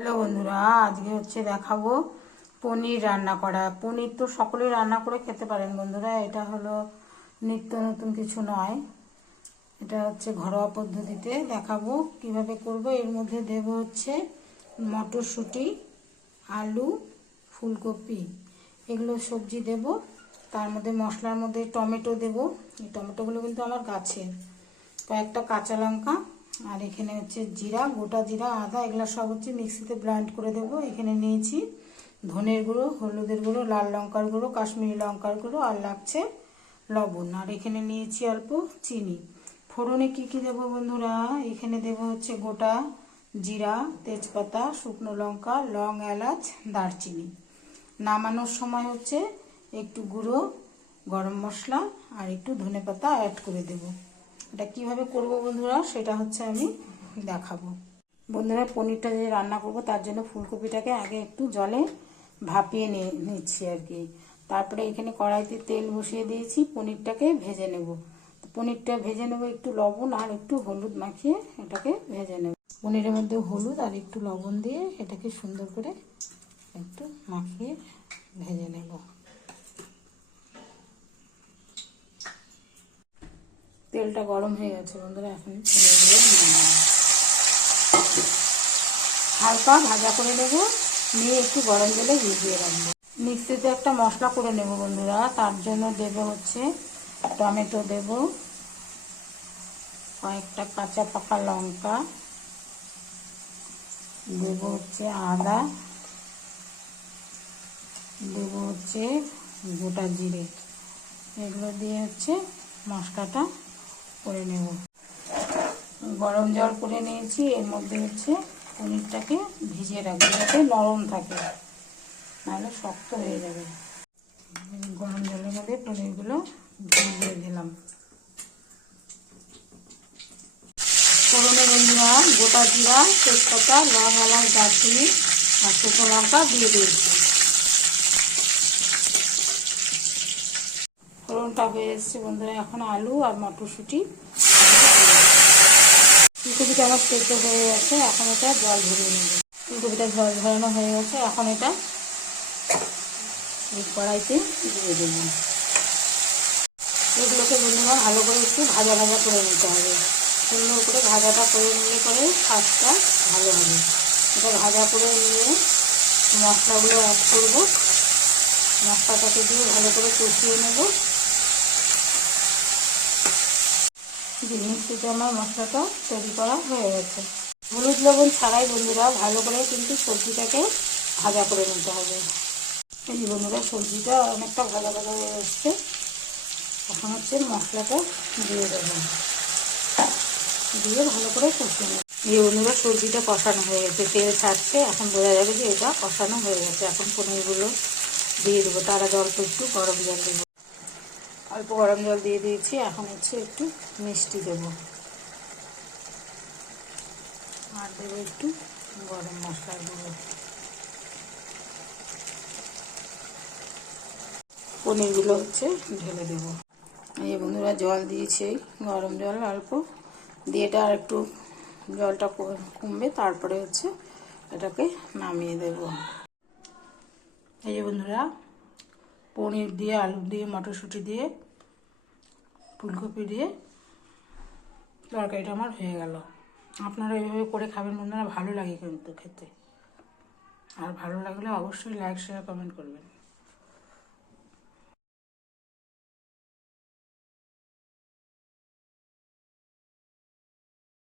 Hello বন্ধুরা, আজকে হচ্ছে দেখাবো পনির রান্না করা। পনির তো সকলেই রান্না করে খেতে পারেন বন্ধুরা, এটা হলো নিত্য নতুন কিছু নয়। এটা হচ্ছে ঘরোয়া পদ্ধতিতে দেখাবো কিভাবে করব। এর মধ্যে দেব হচ্ছে মটরশুঁটি, আলু, ফুলকপি, এগুলো সবজি দেব। তার মধ্যে মশলার মধ্যে টমেটো দেব। এই টমেটোগুলো কিন্তু আমার গাছের। কয়েকটা কাঁচা লঙ্কা, আর এখানে হচ্ছে জিরা, গোটা জিরা, আদা, এগুলো সব হচ্ছে মিক্সিতে ব্লেন্ড করে দেবো। এখানে নিয়েছি ধনের গুঁড়ো, হলুদের গুঁড়ো, লাল লঙ্কার গুঁড়ো, কাশ্মীরি লঙ্কার গুঁড়ো, আর লাগছে লবণ। আর এখানে নিয়েছি অল্প চিনি। ফোড়নে কি কি দেবো বন্ধুরা, এখানে দেবো হচ্ছে গোটা জিরা, তেজপাতা, শুকনো লঙ্কা, লং, এলাচ, দারচিনি। নামানোর সময় হচ্ছে একটু গুঁড়ো গরম মশলা আর একটু ধনেপাতা অ্যাড করে দেবো। এটা কিভাবে করব বন্ধুরা সেটা হচ্ছে আমি দেখাবো। বন্ধুরা, পনিরটা যে রান্না করব তার জন্য ফুলকপিটাকে আগে একটু জলে ভাপিয়ে নিচ্ছি আর কি। তারপরে এখানে কড়াইতে তেল বসিয়ে দিয়েছি, পনিরটাকে ভেজে নেব। পনিরটা ভেজে নেব একটু লবণ আর একটু হলুদ মাখিয়ে, এটাকে ভেজে নেব। পনিরের মধ্যে হলুদ আর একটু লবণ দিয়ে এটাকে সুন্দর করে একটু মাখিয়ে ভেজে নেব। তেলটা গরম হয়ে গেছে বন্ধুরা, এখন হালকা ভাজা করে নেব, নিয়ে একটু গরম জলে ভিজিয়ে রাখবো। মিক্সিতে একটা মশলা করে নেব বন্ধুরা, তার জন্য দেব হচ্ছে টমেটো দেব, কয়েকটা কাঁচা পাকা লঙ্কা দেব, হচ্ছে আদা দেব, হচ্ছে গোটা জিরে। এগুলো দিয়ে হচ্ছে মশলাটা করে নেব। গরম জল করে নিয়েছি, এর মধ্যে হচ্ছে পনিরটাকে ভিজিয়ে রাখবো যাতে নরম থাকে, নাহলে শক্ত হয়ে যাবে। গরম জলের মধ্যে পনিরগুলো ভিজিয়ে দিলাম। ফোড়নে বন্ধুরা গোটা জিরা, তেজপাতা, লং, এলাচ, দারচিনি আর শুকনো লঙ্কা দিয়ে দিয়েছি। ফোড়নটা হয়ে এসছে বন্ধুরা, এখন আলু আর মটরশুঁটি। ফুলকপিটা আমার সেদ্ধ হয়ে গেছে, এখন এটা জল ভরিয়ে নেব। ফুলকপিটা জল ঝরানো হয়ে গেছে, এখন এটা এই কড়াইতে দিয়ে দেব। এগুলোকে বন্ধুরা ভালো করে একটু ভাজা ভাজা করে নিতে হবে। সুন্দর করে ভাজাটা করে নিলে পরে স্বাদটা ভালো হবে। এটা ভাজা করে নিয়ে মশলাগুলো অ্যাড করব। মশলাটাকে দিয়ে ভালো করে কষিয়ে নেব। মিক্সিতে আমার মশলাটা তৈরি করা হয়ে গেছে। হলুদ লবণ ছাড়াই বন্ধুরা ভালো করে কিন্তু সবজিটাকে ভাজা করে নিতে হবে। এই বন্ধুরা সবজিটা অনেকটা ভাজা ভাজা হয়ে এসছে, এখন হচ্ছে মশলাটা দিয়ে দেবো, দিয়ে ভালো করে কষিয়ে নেব। এই বন্ধুরা সবজিটা কষানো হয়ে গেছে, তেল ছাড়ছে, এখন বোঝা যাবে যে এটা কষানো হয়ে গেছে। এখন পনিরগুলো দিয়ে দেবো, তার আগে অল্প একটু গরম জল দেবো। অল্প গরম জল দিয়ে দিয়েছি, এখন হচ্ছে একটু মিষ্টি দেবো আর দেবো একটু গরম মশলা দেবো। পনিরগুলো হচ্ছে ঢেলে দেবো। এই বন্ধুরা জল দিয়েছি, গরম জল অল্প দিয়ে, এটা আর একটু জলটা কমবে, তারপরে হচ্ছে এটাকে নামিয়ে দেব। এই যে বন্ধুরা পনির দিয়ে, আলু দিয়ে, মটরশুঁটি দিয়ে, ফুলকপি দিয়ে তরকারিটা আমার হয়ে গেল। আপনারা এইভাবে করে খাবেন বন্ধুরা, ভালো লাগে কিন্তু খেতে। আর ভালো লাগলে অবশ্যই লাইক, শেয়ার, কমেন্ট করবেন।